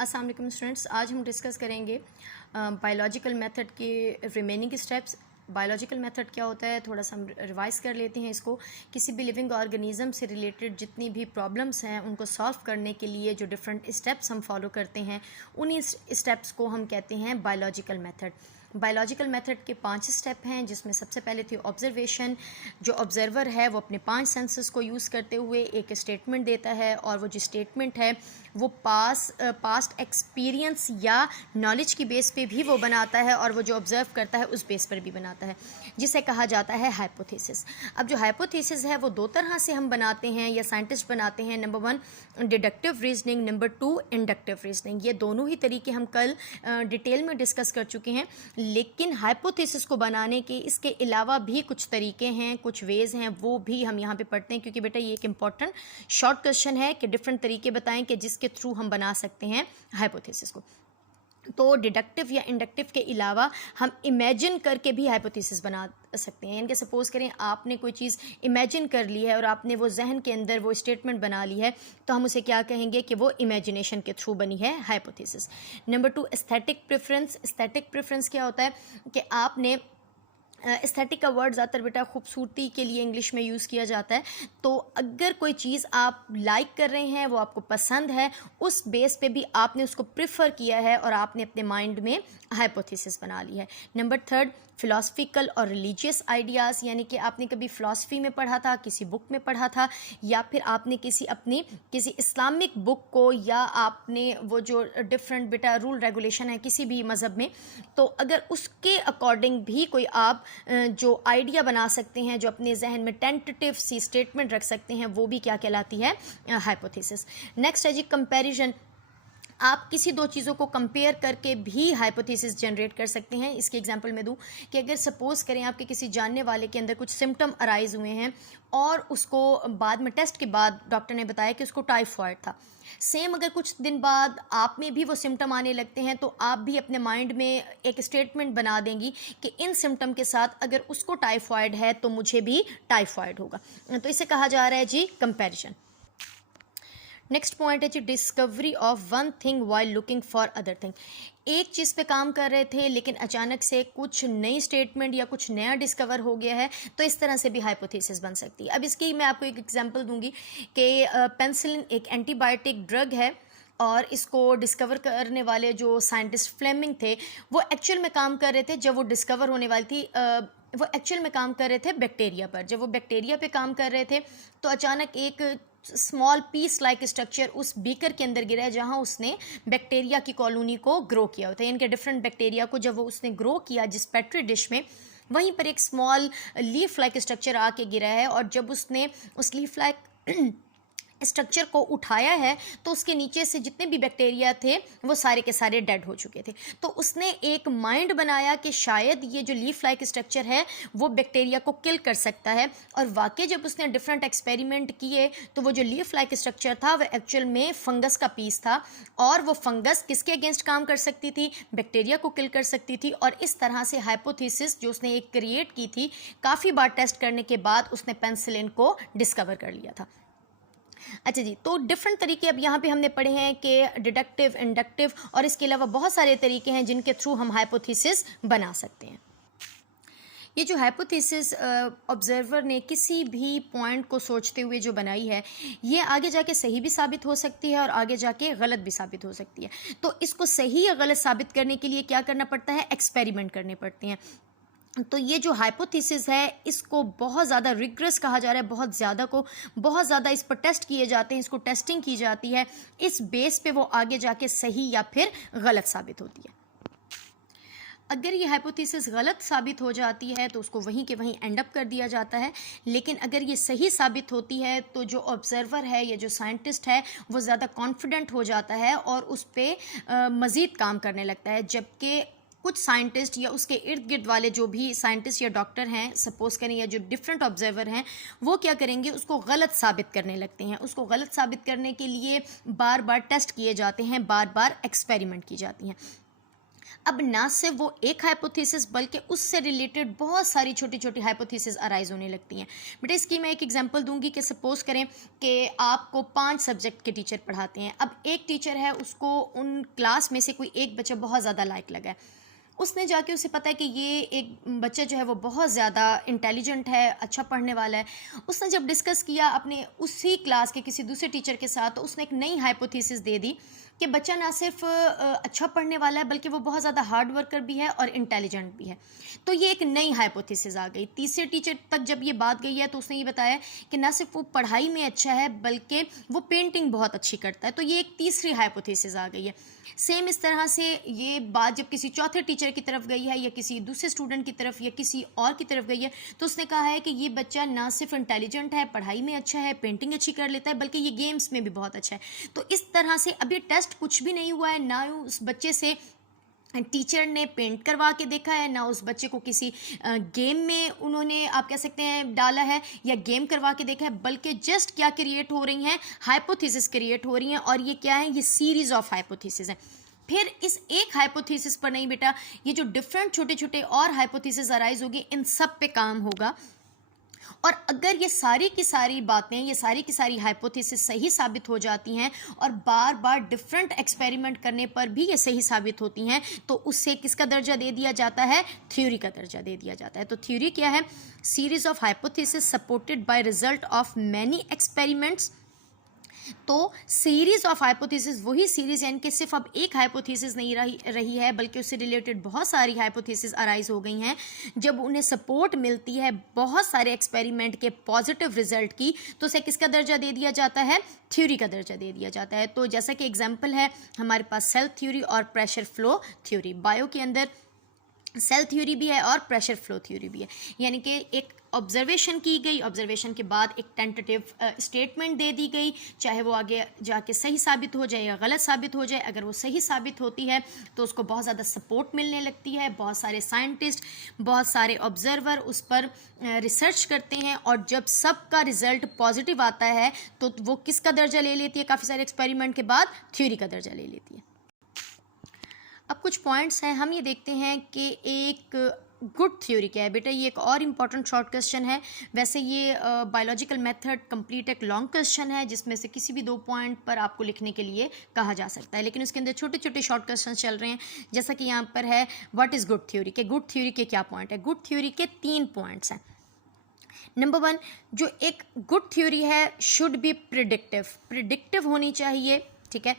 अस्सलाम वालेकुम स्टूडेंट्स, आज हम डिस्कस करेंगे बायोलॉजिकल मेथड के रिमेनिंग स्टेप्स। बायोलॉजिकल मेथड क्या होता है, थोड़ा सा हम रिवाइज कर लेते हैं इसको। किसी भी लिविंग ऑर्गेनिज्म से रिलेटेड जितनी भी प्रॉब्लम्स हैं उनको सॉल्व करने के लिए जो डिफरेंट स्टेप्स हम फॉलो करते हैं, उन्हीं स्टेप्स को हम कहते हैं बायोलॉजिकल मेथड। बायोलॉजिकल मेथड के 5 स्टेप हैं, जिसमें सबसे पहले थी ऑब्जर्वेशन। जो ऑब्जर्वर है वो अपने 5 सेंसेस को यूज़ करते हुए एक स्टेटमेंट देता है, और वो जो स्टेटमेंट है वो पास्ट एक्सपीरियंस या नॉलेज की बेस पे भी वो बनाता है, और वो जो ऑब्ज़र्व करता है उस बेस पर भी बनाता है, जिसे कहा जाता है हाइपोथेसिस। अब जो हाइपोथेसिस है वो 2 तरह से हम बनाते हैं या साइंटिस्ट बनाते हैं। Number 1 deductive reasoning, number 2 inductive reasoning. ये दोनों ही तरीके हम कल डिटेल में डिस्कस कर चुके हैं। लेकिन हाइपोथेसिस को बनाने के इसके अलावा भी कुछ तरीके हैं, कुछ वेज़ हैं, वो भी हम यहाँ पे पढ़ते हैं, क्योंकि बेटा ये एक इम्पॉर्टेंट शॉर्ट क्वेश्चन है कि डिफरेंट तरीके बताएं कि जिसके थ्रू हम बना सकते हैं हाइपोथेसिस को। तो डिडक्टिव या इंडक्टिव के अलावा हम इमेजिन करके भी हाइपोथेसिस बना सकते हैं। यानी कि सपोज़ करें आपने कोई चीज़ इमेजिन कर ली है और आपने वो जहन के अंदर वो स्टेटमेंट बना ली है, तो हम उसे क्या कहेंगे कि वो इमेजिनेशन के थ्रू बनी है hypothesis. Number 2 aesthetic preference. Aesthetic preference क्या होता है कि आपने एस्थेटिक का वर्ड ज़्यादातर बेटा खूबसूरती के लिए इंग्लिश में यूज़ किया जाता है। तो अगर कोई चीज़ आप लाइक कर रहे हैं, वो आपको पसंद है, उस बेस पे भी आपने उसको प्रेफर किया है और आपने अपने माइंड में हाइपोथेसिस बना ली है। नंबर 3 फ़िलासफ़िकल और रिलीजियस आइडियाज़, यानी कि आपने कभी फ़िलासफ़ी में पढ़ा था, किसी बुक में पढ़ा था, या फिर आपने किसी इस्लामिक बुक को, या आपने वो जो डिफरेंट बेटा रूल रेगुलेशन है किसी भी मज़हब में, तो अगर उसके अकॉर्डिंग भी कोई आप जो आइडिया बना सकते हैं, जो अपने जहन में टेंटेटिव सी स्टेटमेंट रख सकते हैं, वो भी क्या कहलाती है, हाइपोथेसिस। नेक्स्ट है जी कंपैरिजन। आप किसी 2 चीज़ों को कंपेयर करके भी हाइपोथेसिस जनरेट कर सकते हैं। इसकी एग्जांपल मैं दूं कि अगर सपोज़ करें आपके किसी जानने वाले के अंदर कुछ सिम्टम अराइज हुए हैं और उसको बाद में टेस्ट के बाद डॉक्टर ने बताया कि उसको टाइफॉइड था। सेम अगर कुछ दिन बाद आप में भी वो सिम्टम आने लगते हैं, तो आप भी अपने माइंड में एक स्टेटमेंट बना देंगी कि इन सिम्टम के साथ अगर उसको टाइफॉइड है तो मुझे भी टाइफॉइड होगा। तो इसे कहा जा रहा है जी कंपैरिजन। नेक्स्ट पॉइंट है जी discovery of one thing while looking for other thing. एक चीज़ पे काम कर रहे थे लेकिन अचानक से कुछ नई स्टेटमेंट या कुछ नया डिस्कवर हो गया है, तो इस तरह से भी हाइपोथेसिस बन सकती है। अब इसकी मैं आपको एक एग्जांपल दूंगी कि पेनिसिलिन एक एंटीबायोटिक ड्रग है, और इसको डिस्कवर करने वाले जो साइंटिस्ट फ्लेमिंग थे, वो एक्चुअल में काम कर रहे थे, जब वो डिस्कवर होने वाली थी वो एक्चुअल में काम कर रहे थे बैक्टीरिया पर। जब वो बैक्टीरिया पे काम कर रहे थे तो अचानक एक स्मॉल पीस लाइक स्ट्रक्चर उस बीकर के अंदर गिरा है, जहां उसने बैक्टीरिया की कॉलोनी को ग्रो किया होता है। इनके डिफरेंट बैक्टीरिया को जब वो उसने ग्रो किया जिस पेट्री डिश में, वहीं पर एक स्मॉल लीफ लाइक स्ट्रक्चर आके गिरा है, और जब उसने उस लीफ लाइक स्ट्रक्चर को उठाया है तो उसके नीचे से जितने भी बैक्टीरिया थे वो सारे के सारे डेड हो चुके थे। तो उसने एक माइंड बनाया कि शायद ये जो लीफ लाइक स्ट्रक्चर है वो बैक्टीरिया को किल कर सकता है, और वाकई जब उसने डिफरेंट एक्सपेरिमेंट किए तो वो जो लीफ लाइक स्ट्रक्चर था वो एक्चुअल में फंगस का पीस था, और वो फंगस किसके अगेंस्ट काम कर सकती थी, बैक्टीरिया को किल कर सकती थी। और इस तरह से हाइपोथेसिस जो उसने एक क्रिएट की थी, काफ़ी बार टेस्ट करने के बाद उसने पेनिसिलिन को डिस्कवर कर लिया था। अच्छा जी, तो डिफरेंट तरीके अब यहाँ पे हमने पढ़े हैं कि डिडक्टिव, इंडक्टिव, और इसके अलावा बहुत सारे तरीके हैं जिनके थ्रू हम हाइपोथेसिस बना सकते हैं। ये जो हाइपोथेसिस ऑब्जर्वर ने किसी भी पॉइंट को सोचते हुए जो बनाई है, ये आगे जाके सही भी साबित हो सकती है और आगे जाके गलत भी साबित हो सकती है। तो इसको सही या गलत साबित करने के लिए क्या करना पड़ता है, एक्सपेरिमेंट करने पड़ते हैं। तो ये जो हाइपोथेसिस है इसको बहुत ज़्यादा रिग्रेस कहा जा रहा है, बहुत ज़्यादा इस पर टेस्ट किए जाते हैं, इसको टेस्टिंग की जाती है, इस बेस पे वो आगे जाके सही या फिर गलत साबित होती है। अगर ये हाइपोथेसिस गलत साबित हो जाती है तो उसको वहीं के वहीं एंड अप कर दिया जाता है, लेकिन अगर ये सही साबित होती है तो जो ऑब्जर्वर है या जो साइंटिस्ट है वो ज़्यादा कॉन्फिडेंट हो जाता है और उस पर मज़ीद काम करने लगता है। जबकि कुछ साइंटिस्ट या उसके इर्द गिर्द वाले जो भी साइंटिस्ट या डॉक्टर हैं, सपोज करें, या जो डिफरेंट ऑब्जर्वर हैं, वो क्या करेंगे, उसको गलत साबित करने लगते हैं। उसको गलत साबित करने के लिए बार बार टेस्ट किए जाते हैं, बार बार एक्सपेरिमेंट की जाती हैं। अब ना सिर्फ वो एक हाइपोथेसिस बल्कि उससे रिलेटेड बहुत सारी छोटी छोटी हाइपोथेसिस अराइज होने लगती हैं। बेटा इसकी मैं एक एग्जांपल दूंगी कि सपोज़ करें कि आपको 5 सब्जेक्ट के टीचर पढ़ाते हैं। अब एक टीचर है, उसको उन क्लास में से कोई एक बच्चा बहुत ज़्यादा लाइक लगा है। उसने जाके उसे पता है कि ये एक बच्चा जो है वो बहुत ज़्यादा इंटेलिजेंट है, अच्छा पढ़ने वाला है। उसने जब डिस्कस किया अपने उसी क्लास के किसी दूसरे टीचर के साथ, तो उसने एक नई हाइपोथेसिस दे दी कि बच्चा ना सिर्फ अच्छा पढ़ने वाला है बल्कि वो बहुत ज़्यादा हार्ड वर्कर भी है और इंटेलिजेंट भी है। तो ये एक नई हाइपोथेसिस आ गई। तीसरे टीचर तक जब ये बात गई है तो उसने ये बताया कि ना सिर्फ वो पढ़ाई में अच्छा है बल्कि वो पेंटिंग बहुत अच्छी करता है। तो ये एक तीसरी हाइपोथेसिस आ गई है। सेम इस तरह से ये बात जब किसी चौथे टीचर की तरफ गई है या किसी दूसरे स्टूडेंट की तरफ या किसी और की तरफ गई है, तो उसने कहा है कि ये बच्चा ना सिर्फ इंटेलिजेंट है, पढ़ाई में अच्छा है, पेंटिंग अच्छी कर लेता है, बल्कि ये गेम्स में भी बहुत अच्छा है। तो इस तरह से अभी टेस्ट कुछ भी नहीं हुआ है, ना उस बच्चे से टीचर ने पेंट करवा के देखा है, ना उस बच्चे को किसी गेम में उन्होंने आप कह सकते हैं डाला है या गेम करवा के देखा है, बल्कि जस्ट क्या क्रिएट हो रही हैं, हाइपोथेसिस क्रिएट हो रही हैं। और ये क्या है, ये सीरीज ऑफ हाइपोथेसिस है। फिर इस एक हाइपोथेसिस पर नहीं बेटा, ये जो डिफरेंट छोटे छोटे और हाइपोथेसिस अराइज होगी, इन सब पे काम होगा। और अगर ये सारी की सारी बातें, ये सारी की सारी हाइपोथेसिस सही साबित हो जाती हैं और बार बार डिफरेंट एक्सपेरिमेंट करने पर भी ये सही साबित होती हैं, तो उससे किसका दर्जा दे दिया जाता है, थ्योरी का दर्जा दे दिया जाता है। तो थ्योरी क्या है, series of hypothesis supported by result of many experiments. तो सीरीज ऑफ हाइपोथेसिस वही सीरीज यानी कि सिर्फ अब एक हाइपोथेसिस नहीं रही है, बल्कि उससे रिलेटेड बहुत सारी हाइपोथेसिस अराइज हो गई हैं। जब उन्हें सपोर्ट मिलती है बहुत सारे एक्सपेरिमेंट के पॉजिटिव रिजल्ट की, तो उसे किसका दर्जा दे दिया जाता है, थ्योरी का दर्जा दे दिया जाता है। तो जैसा कि एग्जाम्पल है हमारे पास सेल थ्योरी और प्रेशर फ्लो थ्योरी। बायो के अंदर सेल थ्योरी भी है और प्रेशर फ्लो थ्योरी भी है, यानी कि एक ऑब्जर्वेशन की गई, ऑब्जर्वेशन के बाद एक टेंटेटिव स्टेटमेंट दे दी गई, चाहे वो आगे जाके सही साबित हो जाए या गलत साबित हो जाए। अगर वो सही साबित होती है तो उसको बहुत ज़्यादा सपोर्ट मिलने लगती है, बहुत सारे साइंटिस्ट, बहुत सारे ऑब्जर्वर उस पर रिसर्च करते हैं, और जब सबका रिजल्ट पॉजिटिव आता है तो वो किसका दर्जा ले लेती है, काफ़ी सारे एक्सपेरिमेंट के बाद थ्योरी का दर्जा ले लेती है। अब कुछ पॉइंट्स हैं, हम ये देखते हैं कि एक गुड थ्योरी क्या है। बेटा ये एक और इम्पॉर्टेंट शॉर्ट क्वेश्चन है। वैसे ये बायोलॉजिकल मेथड कंप्लीट एक लॉन्ग क्वेश्चन है जिसमें से किसी भी 2 पॉइंट पर आपको लिखने के लिए कहा जा सकता है, लेकिन उसके अंदर छोटे छोटे शॉर्ट क्वेश्चन चल रहे हैं। जैसा कि यहाँ पर है, व्हाट इज़ गुड थ्योरी, के गुड थ्योरी के क्या पॉइंट है। गुड थ्योरी के 3 पॉइंट्स हैं। नंबर 1, जो एक गुड थ्योरी है शुड बी प्रिडिक्टिव होनी चाहिए, ठीक है।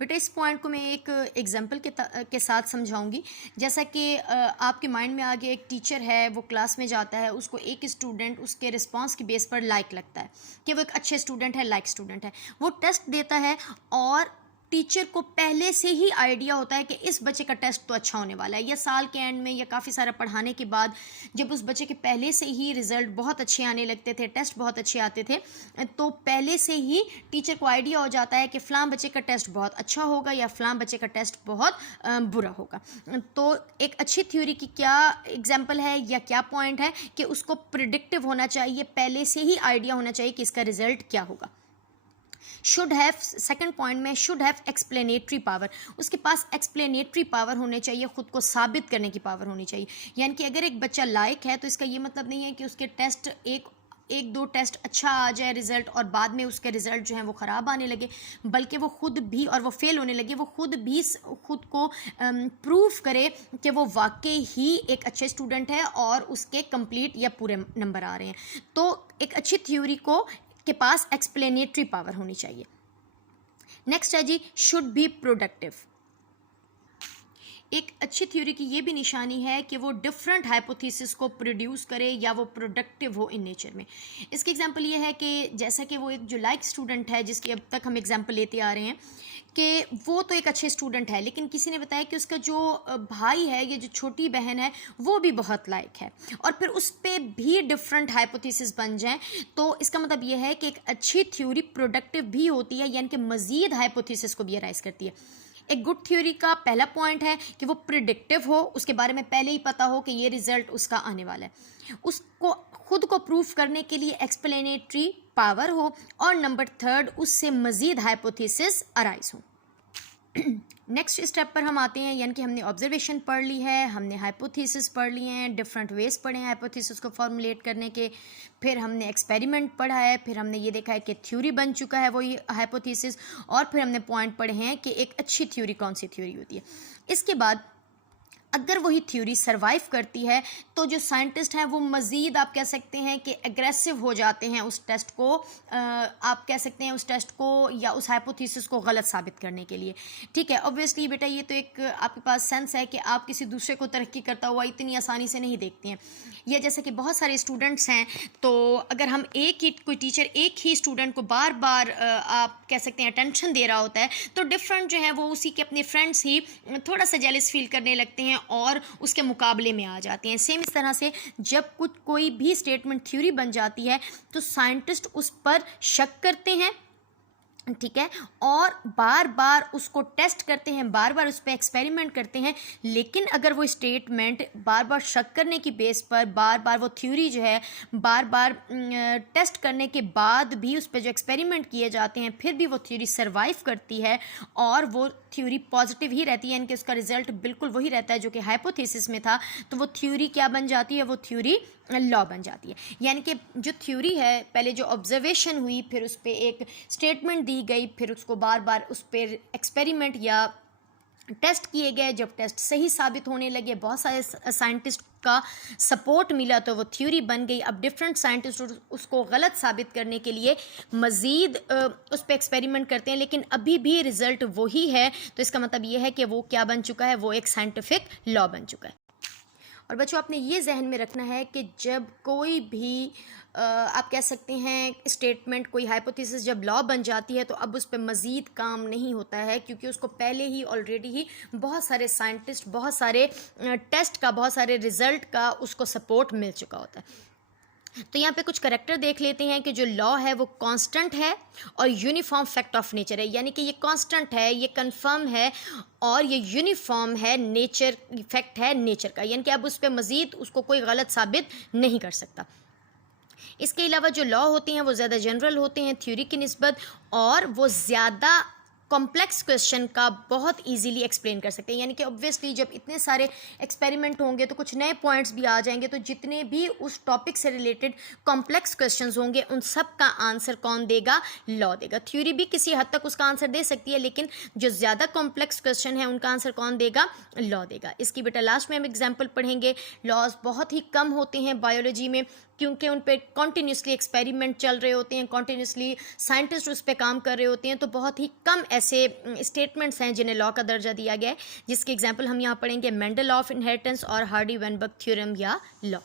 बेटा इस पॉइंट को मैं एक एग्जांपल के साथ समझाऊंगी। जैसा कि आपके माइंड में आ गया, एक टीचर है, वो क्लास में जाता है, उसको एक स्टूडेंट उसके रिस्पांस की बेस पर लाइक लगता है कि वो एक अच्छे स्टूडेंट है, लाइक स्टूडेंट है। वो टेस्ट देता है और टीचर को पहले से ही आइडिया होता है कि इस बच्चे का टेस्ट तो अच्छा होने वाला है, या साल के एंड में या काफ़ी सारा पढ़ाने के बाद जब उस बच्चे के पहले से ही रिजल्ट बहुत अच्छे आने लगते थे, टेस्ट बहुत अच्छे आते थे, तो पहले से ही टीचर को आइडिया हो जाता है कि फ़लाँ बच्चे का टेस्ट बहुत अच्छा होगा या फ़लाँ बच्चे का टेस्ट बहुत बुरा होगा। तो एक अच्छी थ्योरी की क्या एग्जाम्पल है या क्या पॉइंट है कि उसको प्रिडिक्टिव होना चाहिए, पहले से ही आइडिया होना चाहिए कि इसका रिजल्ट क्या होगा। शुड हैव, सेकंड पॉइंट में शुड हैव एक्सप्लेनेटरी पावर, उसके पास एक्सप्लेनेटरी पावर होने चाहिए, खुद को साबित करने की पावर होनी चाहिए। यानी कि अगर एक बच्चा लायक है तो इसका ये मतलब नहीं है कि उसके टेस्ट एक दो टेस्ट अच्छा आ जाए रिजल्ट और बाद में उसके रिजल्ट जो हैं वो ख़राब आने लगे, बल्कि वो खुद भी, और वो फेल होने लगे, वो खुद भी खुद को प्रूव करे कि वो वाकई ही एक अच्छे स्टूडेंट है और उसके कंप्लीट या पूरे नंबर आ रहे हैं। तो एक अच्छी थ्योरी के पास एक्सप्लेनेटरी पावर होनी चाहिए। नेक्स्ट है जी, शुड बी प्रोडक्टिव। एक अच्छी थ्योरी की ये भी निशानी है कि वो डिफरेंट हाइपोथेसिस को प्रोड्यूस करे या वो प्रोडक्टिव हो इन नेचर में। इसकी एग्जांपल ये है कि जैसा कि वो एक जो लाइक स्टूडेंट है, जिसकी अब तक हम एग्जांपल लेते आ रहे हैं कि वो तो एक अच्छे स्टूडेंट है, लेकिन किसी ने बताया कि उसका जो भाई है या जो छोटी बहन है वो भी बहुत लायक है, और फिर उस पर भी डिफरेंट हाइपोथेसिस बन जाएं, तो इसका मतलब ये है कि एक अच्छी थ्योरी प्रोडक्टिव भी होती है, यानी कि मज़ीद हाइपोथेसिस को भी अराइज करती है। एक गुड थ्योरी का पहला पॉइंट है कि वो प्रिडिक्टिव हो, उसके बारे में पहले ही पता हो कि ये रिजल्ट उसका आने वाला है, उसको खुद को प्रूफ करने के लिए एक्सप्लेनेटरी पावर हो, और नंबर 3 उससे मज़ीद हाइपोथेसिस अराइज हो। नेक्स्ट स्टेप पर हम आते हैं, यानी कि हमने ऑब्जर्वेशन पढ़ ली है, हमने हाइपोथेसिस पढ़ लिए हैं, डिफरेंट वेज पढ़े हैं हाइपोथेसिस को फॉर्मुलेट करने के, फिर हमने एक्सपेरिमेंट पढ़ा है, फिर हमने ये देखा है कि थ्योरी बन चुका है वही हाइपोथेसिस, और फिर हमने पॉइंट पढ़े हैं कि एक अच्छी थ्योरी कौन सी थ्योरी होती है। इसके बाद अगर वही थ्योरी सरवाइव करती है तो जो साइंटिस्ट हैं वो मज़ीद आप कह सकते हैं कि एग्रेसिव हो जाते हैं उस टेस्ट को, आप कह सकते हैं उस टेस्ट को या उस हाइपोथेसिस को गलत साबित करने के लिए। ठीक है, ऑब्वियसली बेटा ये तो एक आपके पास सेंस है कि आप किसी दूसरे को तरक्की करता हुआ इतनी आसानी से नहीं देखते हैं, या जैसे कि बहुत सारे स्टूडेंट्स हैं, तो अगर हम कोई टीचर एक ही स्टूडेंट को बार बार आप कह सकते हैं अटेंशन दे रहा होता है, तो डिफरेंट जो है वो उसी के अपने फ्रेंड्स ही थोड़ा सा जेलस फील करने लगते हैं और उसके मुकाबले में आ जाते हैं। सेम इस तरह से जब कोई भी स्टेटमेंट थ्योरी बन जाती है तो साइंटिस्ट उस पर शक करते हैं, ठीक है, और बार बार उसको टेस्ट करते हैं, बार बार उस पर एक्सपेरिमेंट करते हैं। लेकिन अगर वो स्टेटमेंट बार बार शक करने की बेस पर बार बार वो थ्योरी जो है बार बार टेस्ट करने के बाद भी उस पर जो एक्सपेरिमेंट किए जाते हैं फिर भी वो थ्योरी सरवाइव करती है और वो थ्योरी पॉजिटिव ही रहती है, यानी कि उसका रिजल्ट बिल्कुल वही रहता है जो कि हाइपोथेसिस में था, तो वो थ्योरी क्या बन जाती है, वो थ्योरी लॉ बन जाती है। यानी कि जो थ्योरी है, पहले जो ऑब्जर्वेशन हुई, फिर उस पर एक स्टेटमेंट दी गई, फिर उसको बार बार उस पर एक्सपेरिमेंट या टेस्ट किए गए, जब टेस्ट सही साबित होने लगे, बहुत सारे साइंटिस्ट का सपोर्ट मिला, तो वो थ्योरी बन गई। अब डिफरेंट साइंटिस्ट उसको गलत साबित करने के लिए मज़ीद उस पर एक्सपेरिमेंट करते हैं, लेकिन अभी भी रिज़ल्ट वही है, तो इसका मतलब ये है कि वो क्या बन चुका है, वो एक साइंटिफिक लॉ बन चुका है। और बच्चों आपने ये जहन में रखना है कि जब कोई भी आप कह सकते हैं स्टेटमेंट, कोई हाइपोथेसिस जब लॉ बन जाती है तो अब उस पर मज़ीद काम नहीं होता है, क्योंकि उसको पहले ही ऑलरेडी ही बहुत सारे साइंटिस्ट, बहुत सारे टेस्ट का, बहुत सारे रिज़ल्ट का उसको सपोर्ट मिल चुका होता है। तो यहाँ पे कुछ करैक्टर देख लेते हैं कि जो लॉ है वो कांस्टेंट है और यूनिफॉर्म फैक्ट ऑफ नेचर है, यानी कि ये कांस्टेंट है, ये कंफर्म है और ये यूनिफॉर्म है, नेचर फैक्ट है नेचर का, यानी कि अब उस पर मज़ीद उसको कोई गलत साबित नहीं कर सकता। इसके अलावा जो लॉ होते हैं वो ज़्यादा जनरल होते हैं थ्योरी की निस्बत, और वो ज़्यादा कॉम्प्लेक्स क्वेश्चन का बहुत इजीली एक्सप्लेन कर सकते हैं, यानी कि ऑब्वियसली जब इतने सारे एक्सपेरिमेंट होंगे तो कुछ नए पॉइंट्स भी आ जाएंगे, तो जितने भी उस टॉपिक से रिलेटेड कॉम्प्लेक्स क्वेश्चंस होंगे उन सब का आंसर कौन देगा, लॉ देगा। थ्योरी भी किसी हद तक उसका आंसर दे सकती है, लेकिन जो ज़्यादा कॉम्प्लेक्स क्वेश्चन है उनका आंसर कौन देगा, लॉ देगा। इसकी बेटा लास्ट में हम एग्जाम्पल पढ़ेंगे। लॉज बहुत ही कम होते हैं बायोलॉजी में, क्योंकि उन पर कॉन्टीन्यूसली एक्सपेरिमेंट चल रहे होते हैं, कॉन्टीन्यूसली साइंटिस्ट उस पर काम कर रहे होते हैं, तो बहुत ही कम ऐसे स्टेटमेंट्स हैं जिन्हें लॉ का दर्जा दिया गया है, जिसके एग्जांपल हम यहाँ पढ़ेंगे मेंडल लॉ ऑफ इनहेरिटेंस और हार्डी वेनबर्ग थ्योरम या लॉ।